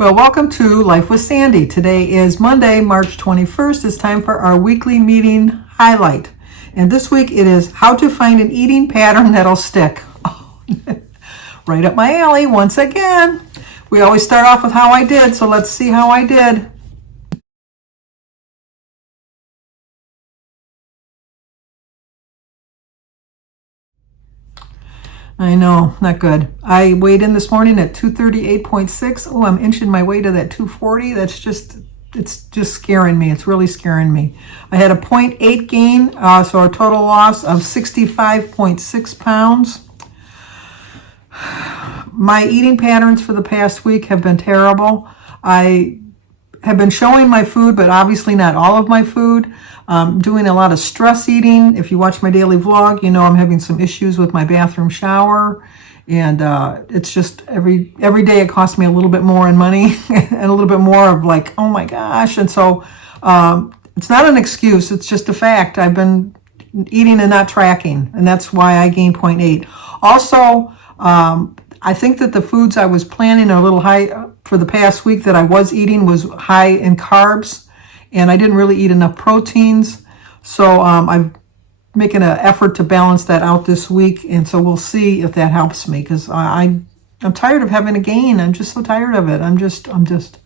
Well, welcome to Life with Sandy. Today is Monday, March 21st. It's time for our weekly meeting highlight. And this week it is how to find an eating pattern that'll stick. Right up my alley once again. We always start off with how I did, so let's see how I did. I know, not good. I weighed in this morning at 238.6. Oh, I'm inching my way to that 240. It's just scaring me. It's really scaring me. I had a 0.8 gain, so a total loss of 65.6 pounds. My eating patterns for the past week have been terrible. I have been showing my food, but obviously not all of my food. Doing a lot of stress eating. If you watch my daily vlog, you know I'm having some issues with my bathroom shower. And it's just every day it costs me a little bit more in money and a little bit more of like, oh my gosh. And so it's not an excuse. It's just a fact. I've been eating and not tracking. And that's why I gained 0.8. Also, I think that the foods I was planning a little high for the past week that I was eating was high in carbs, and I didn't really eat enough proteins. So I'm making an effort to balance that out this week, and so we'll see if that helps me, because I'm tired of having a gain. I'm just so tired of it. I'm just tired. I'm just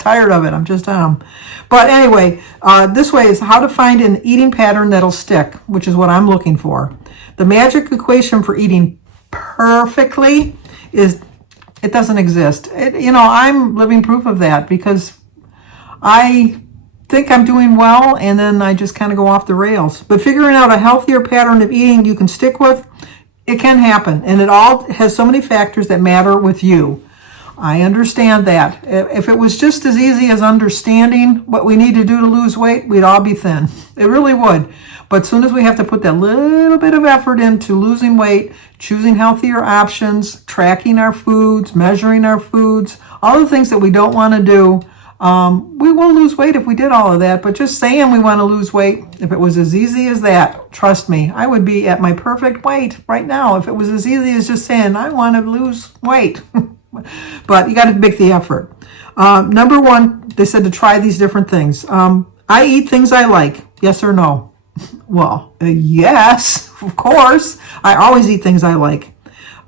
tired of it. I'm just But anyway, this way is how to find an eating pattern that'll stick, which is what I'm looking for. The magic equation for eating perfectly is it doesn't exist. I'm living proof of that, because I think I'm doing well and then I just kind of go off the rails. But figuring out a healthier pattern of eating you can stick with, it can happen. And it all has so many factors that matter with you. I understand that. If it was just as easy as understanding what we need to do to lose weight, we'd all be thin. It really would. But as soon as we have to put that little bit of effort into losing weight, choosing healthier options, tracking our foods, measuring our foods, all the things that we don't want to do, we will lose weight if we did all of that. But just saying we want to lose weight, if it was as easy as that, trust me, I would be at my perfect weight right now if it was as easy as just saying I want to lose weight. But you got to make the effort. Number one, they said to try these different things. I eat things I like. Yes or no? Well, yes, of course. I always eat things I like.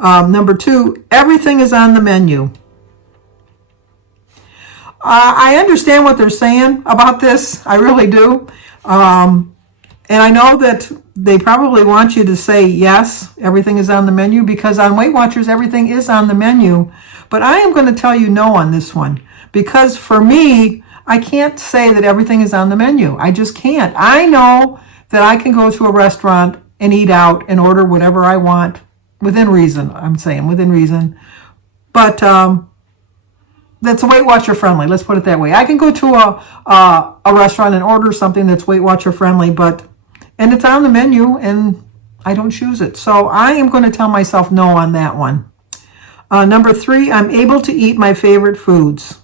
Number two, everything is on the menu. I understand what they're saying about this. I really do. And I know that they probably want you to say, yes, everything is on the menu, because on Weight Watchers, everything is on the menu. But I am going to tell you no on this one, because for me, I can't say that everything is on the menu. I just can't. I know that I can go to a restaurant and eat out and order whatever I want within reason. I'm saying within reason. But that's Weight Watcher friendly. Let's put it that way. I can go to a restaurant and order something that's Weight Watcher friendly, and it's on the menu and I don't choose it. So I am going to tell myself no on that one. Number three, I'm able to eat my favorite foods.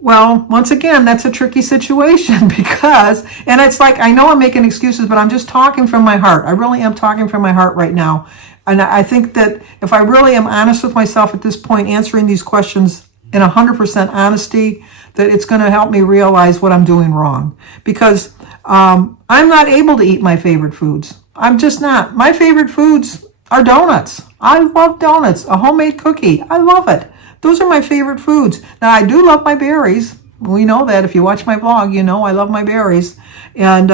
Well, once again, that's a tricky situation because, and it's like, I know I'm making excuses, but I'm just talking from my heart. I really am talking from my heart right now. And I think that if I really am honest with myself at this point, answering these questions in 100% honesty, that it's going to help me realize what I'm doing wrong. Because I'm not able to eat my favorite foods. I'm just not. My favorite foods are donuts. I love donuts. A homemade cookie. I love it. Those are my favorite foods. Now, I do love my berries. We know that. If you watch my vlog, you know I love my berries. And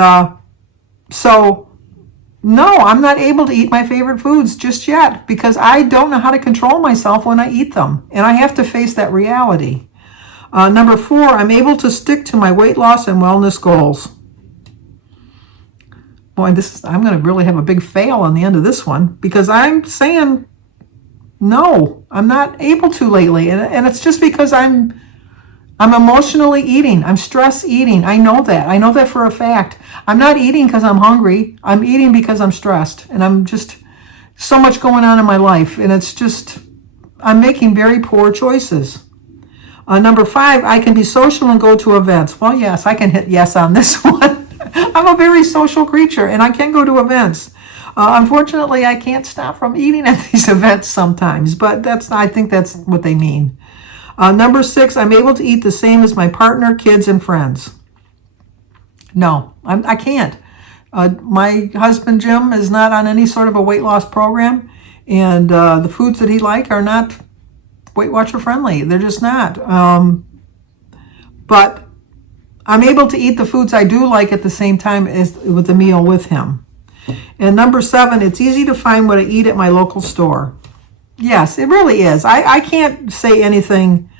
so, no, I'm not able to eat my favorite foods just yet, because I don't know how to control myself when I eat them. And I have to face that reality. Number four, I'm able to stick to my weight loss and wellness goals. Boy, I'm going to really have a big fail on the end of this one, because I'm saying no, I'm not able to lately. And it's just because I'm emotionally eating. I'm stress eating. I know that. I know that for a fact. I'm not eating because I'm hungry. I'm eating because I'm stressed. And I'm just so much going on in my life. And it's just, I'm making very poor choices. Number five, I can be social and go to events. Well, yes, I can hit yes on this one. I'm a very social creature and I can go to events. Unfortunately, I can't stop from eating at these events sometimes, but I think that's what they mean. Number 6, I'm able to eat the same as my partner, kids, and friends. No, I can't. My husband, Jim, is not on any sort of a weight loss program, and the foods that he likes are not Weight Watcher friendly. They're just not. But I'm able to eat the foods I do like at the same time as with the meal with him. And number 7, it's easy to find what I eat at my local store. Yes, it really is. I can't say anything.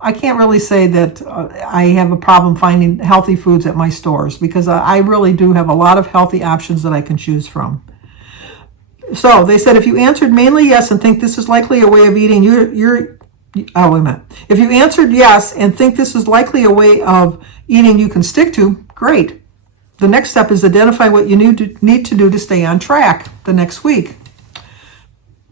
I can't really say that I have a problem finding healthy foods at my stores, because I really do have a lot of healthy options that I can choose from. So they said, if you answered mainly yes and think this is likely a way of eating, oh, wait a minute. If you answered yes and think this is likely a way of eating you can stick to, great. The next step is identify what you need to do to stay on track the next week.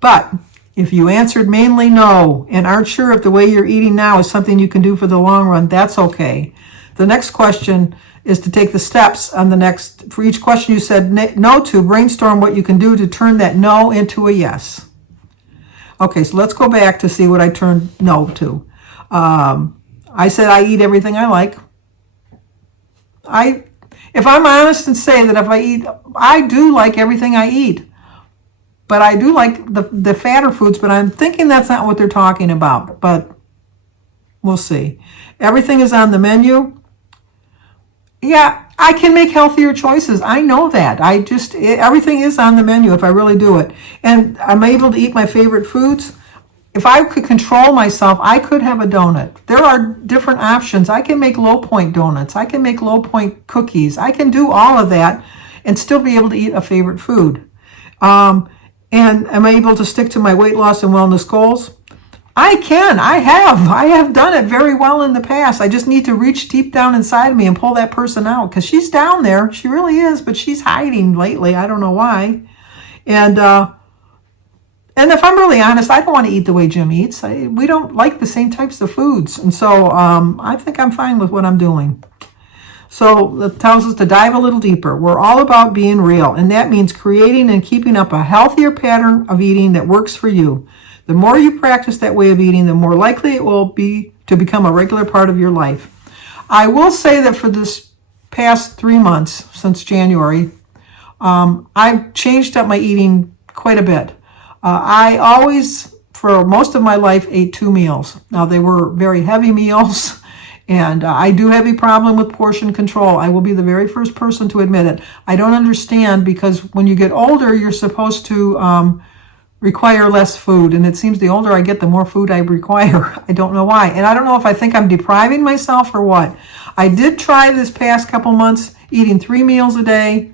But if you answered mainly no and aren't sure if the way you're eating now is something you can do for the long run, that's okay. The next question is to take the steps on for each question you said no to, brainstorm what you can do to turn that no into a yes. Okay, so let's go back to see what I turned no to. I said I eat everything I like. If I'm honest and say that I do like everything I eat. But I do like the fatter foods, but I'm thinking that's not what they're talking about. But we'll see. Everything is on the menu. Yeah, I can make healthier choices. I know that. Everything is on the menu if I really do it. And I'm able to eat my favorite foods. If I could control myself, I could have a donut. There are different options. I can make low point donuts. I can make low point cookies. I can do all of that and still be able to eat a favorite food. And am I able to stick to my weight loss and wellness goals? I can. I have done it very well in the past. I just need to reach deep down inside of me and pull that person out, because she's down there. She really is, but she's hiding lately. I don't know why. And if I'm really honest, I don't want to eat the way Jim eats. We don't like the same types of foods. And so I think I'm fine with what I'm doing. So it tells us to dive a little deeper. We're all about being real, and that means creating and keeping up a healthier pattern of eating that works for you. The more you practice that way of eating, the more likely it will be to become a regular part of your life. I will say that for this past 3 months, since January, I've changed up my eating quite a bit. I always, for most of my life, ate 2 meals. Now, they were very heavy meals. And I do have a problem with portion control. I will be the very first person to admit it. I don't understand, because when you get older, you're supposed to require less food. And it seems the older I get, the more food I require. I don't know why. And I don't know if I think I'm depriving myself or what. I did try this past couple months eating 3 meals a day.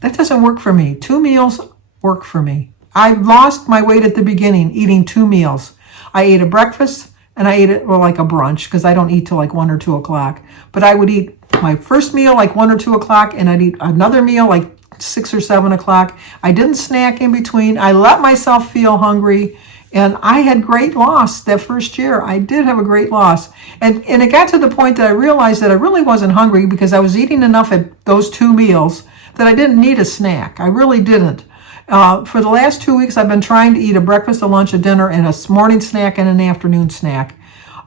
That doesn't work for me. 2 meals work for me. I lost my weight at the beginning eating 2 meals. I ate a breakfast, and I ate it like a brunch, because I don't eat till like 1 or 2 o'clock. But I would eat my first meal like 1 or 2 o'clock, and I'd eat another meal like 6 or 7 o'clock. I didn't snack in between. I let myself feel hungry, and I had great loss that first year. I did have a great loss. And it got to the point that I realized that I really wasn't hungry, because I was eating enough at those 2 meals that I didn't need a snack. I really didn't. For the last 2 weeks, I've been trying to eat a breakfast, a lunch, a dinner, and a morning snack and an afternoon snack.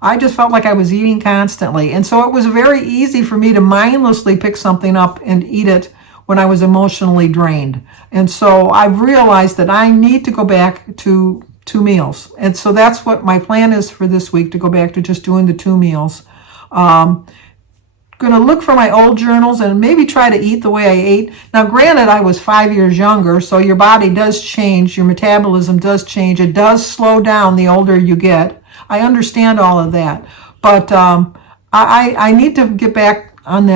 I just felt like I was eating constantly. And so it was very easy for me to mindlessly pick something up and eat it when I was emotionally drained. And so I've realized that I need to go back to 2 meals. And so that's what my plan is for this week, to go back to just doing the 2 meals. Going to look for my old journals and maybe try to eat the way I ate. Now, granted, I was 5 years younger, so your body does change, your metabolism does change. It does slow down the older you get. I understand all of that. But I need to get back on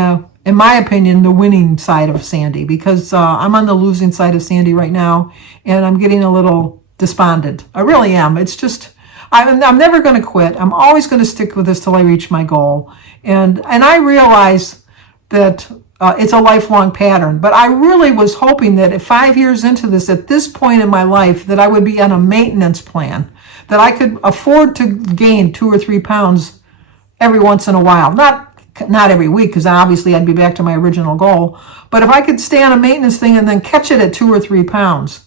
in my opinion, the winning side of Sandy, because I'm on the losing side of Sandy right now, and I'm getting a little despondent. I really am. It's just, I'm never going to quit. I'm always going to stick with this till I reach my goal. And I realize that it's a lifelong pattern, but I really was hoping that at 5 years into this, at this point in my life, that I would be on a maintenance plan, that I could afford to gain 2 or 3 pounds every once in a while. Not not every week, because obviously I'd be back to my original goal. But if I could stay on a maintenance thing and then catch it at 2 or 3 pounds,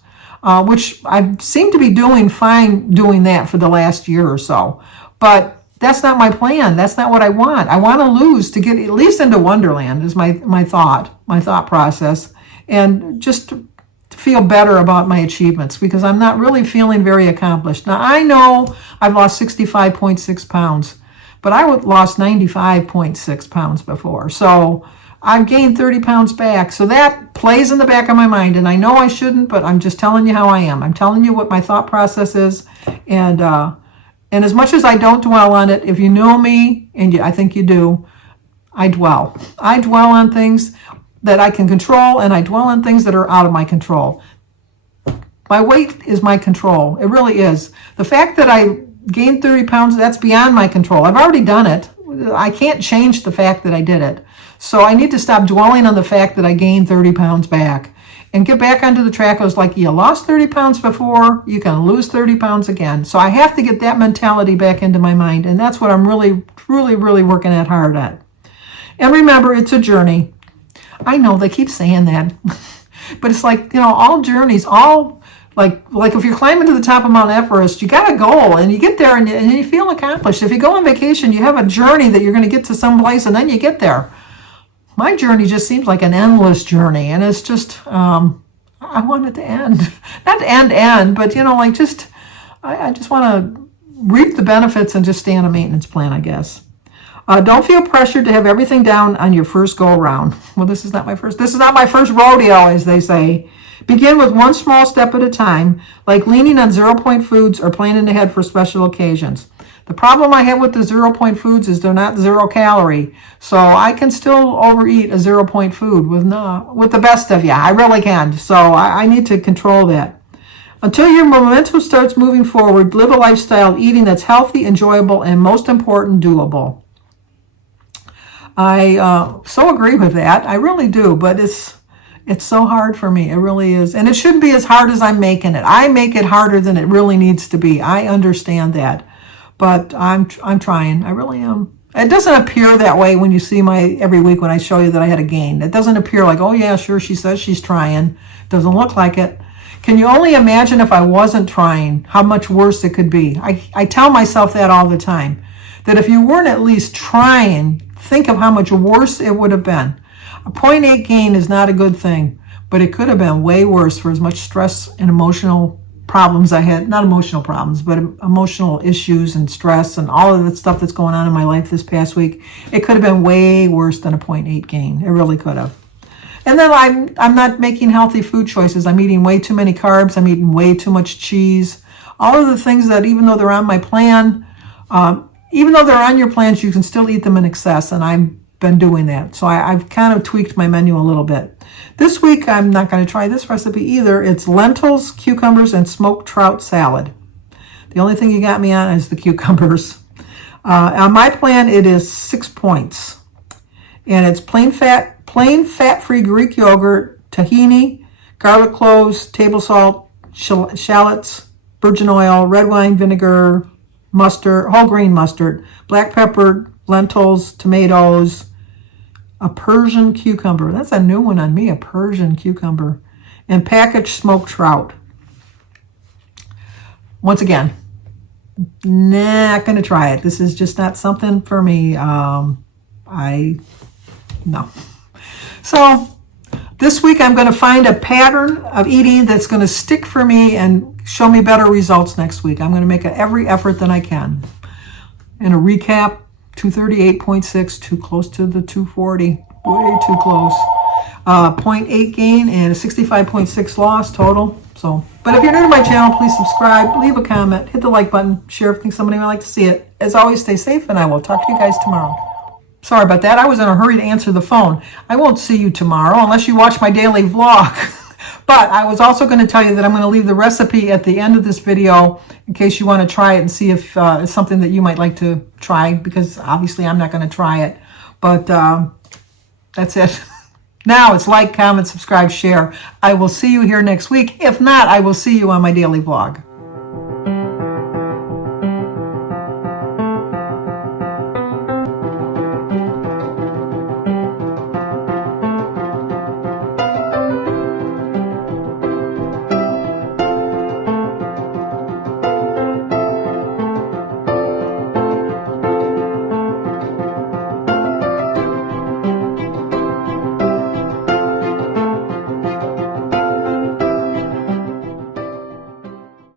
which I seem to be doing fine doing that for the last year or so. But that's not my plan. That's not what I want. I want to lose to get at least into Wonderland is my thought process, and just to feel better about my achievements, because I'm not really feeling very accomplished. Now, I know I've lost 65.6 pounds, but I lost 95.6 pounds before. So I've gained 30 pounds back. So that plays in the back of my mind, and I know I shouldn't, but I'm just telling you how I am. I'm telling you what my thought process is, and as much as I don't dwell on it, if you know me, and I think you do, I dwell. I dwell on things that I can control, and I dwell on things that are out of my control. My weight is my control. It really is. The fact that I gained 30 pounds, that's beyond my control. I've already done it. I can't change the fact that I did it. So I need to stop dwelling on the fact that I gained 30 pounds back and get back onto the track. I was like, you lost 30 pounds before, you can lose 30 pounds again. So I have to get that mentality back into my mind, and that's what I'm really, really, really working hard at. And remember, it's a journey. I know they keep saying that, but it's like, all journeys, like if you're climbing to the top of Mount Everest, you got a goal, and you get there and you feel accomplished. If you go on vacation, you have a journey that you're going to get to some place, and then you get there. My journey just seems like an endless journey, and it's just, I want it to end. Not to end, but, I just want to reap the benefits and just stay on a maintenance plan, I guess. Don't feel pressured to have everything down on your first go-around. Well, this is not my first rodeo, as they say. Begin with one small step at a time, like leaning on 0-point foods or planning ahead for special occasions. The problem I have with the 0-point foods is they're not 0 calorie, so I can still overeat a 0-point food with the best of you. I really can. So I need to control that. Until your momentum starts moving forward, live a lifestyle of eating that's healthy, enjoyable, and most important, doable. I so agree with that. I really do, but it's so hard for me. It really is. And it shouldn't be as hard as I'm making it. I make it harder than it really needs to be. I understand that. But I'm trying. I really am. It doesn't appear that way when you see every week when I show you that I had a gain. It doesn't appear like, oh yeah, sure, she says she's trying. Doesn't look like it. Can you only imagine if I wasn't trying, how much worse it could be? I tell myself that all the time, that if you weren't at least trying, think of how much worse it would have been. A 0.8 gain is not a good thing, but it could have been way worse for as much stress and emotional problems I had. Not emotional problems, but emotional issues and stress and all of the stuff that's going on in my life this past week. It could have been way worse than a 0.8 gain. It really could have. And then I'm not making healthy food choices. I'm eating way too many carbs. I'm eating way too much cheese. All of the things that, even though they're on my plan, even though they're on your plans, you can still eat them in excess, and I've been doing that. So I've kind of tweaked my menu a little bit. This week, I'm not going to try this recipe either. It's lentils, cucumbers, and smoked trout salad. The only thing you got me on is the cucumbers. On my plan, it is 6 points. And it's plain fat-free Greek yogurt, tahini, garlic cloves, table salt, shallots, virgin oil, red wine vinegar, mustard, whole grain mustard, black pepper, lentils, tomatoes, a Persian cucumber. That's a new one on me, a Persian cucumber. And packaged smoked trout. Once again, not going to try it. This is just not something for me. No. So this week I'm going to find a pattern of eating that's going to stick for me and show me better results next week. I'm going to make every effort that I can. And a recap, 238.6, too close to the 240. Way too close. 0.8 gain and a 65.6 loss total. So, but if you're new to my channel, please subscribe, leave a comment, hit the like button, share if you think somebody might like to see it. As always, stay safe, and I will talk to you guys tomorrow. Sorry about that. I was in a hurry to answer the phone. I won't see you tomorrow unless you watch my daily vlog. But I was also going to tell you that I'm going to leave the recipe at the end of this video in case you want to try it and see if it's something that you might like to try, because obviously I'm not going to try it. But that's it. Now it's like, comment, subscribe, share. I will see you here next week. If not, I will see you on my daily vlog.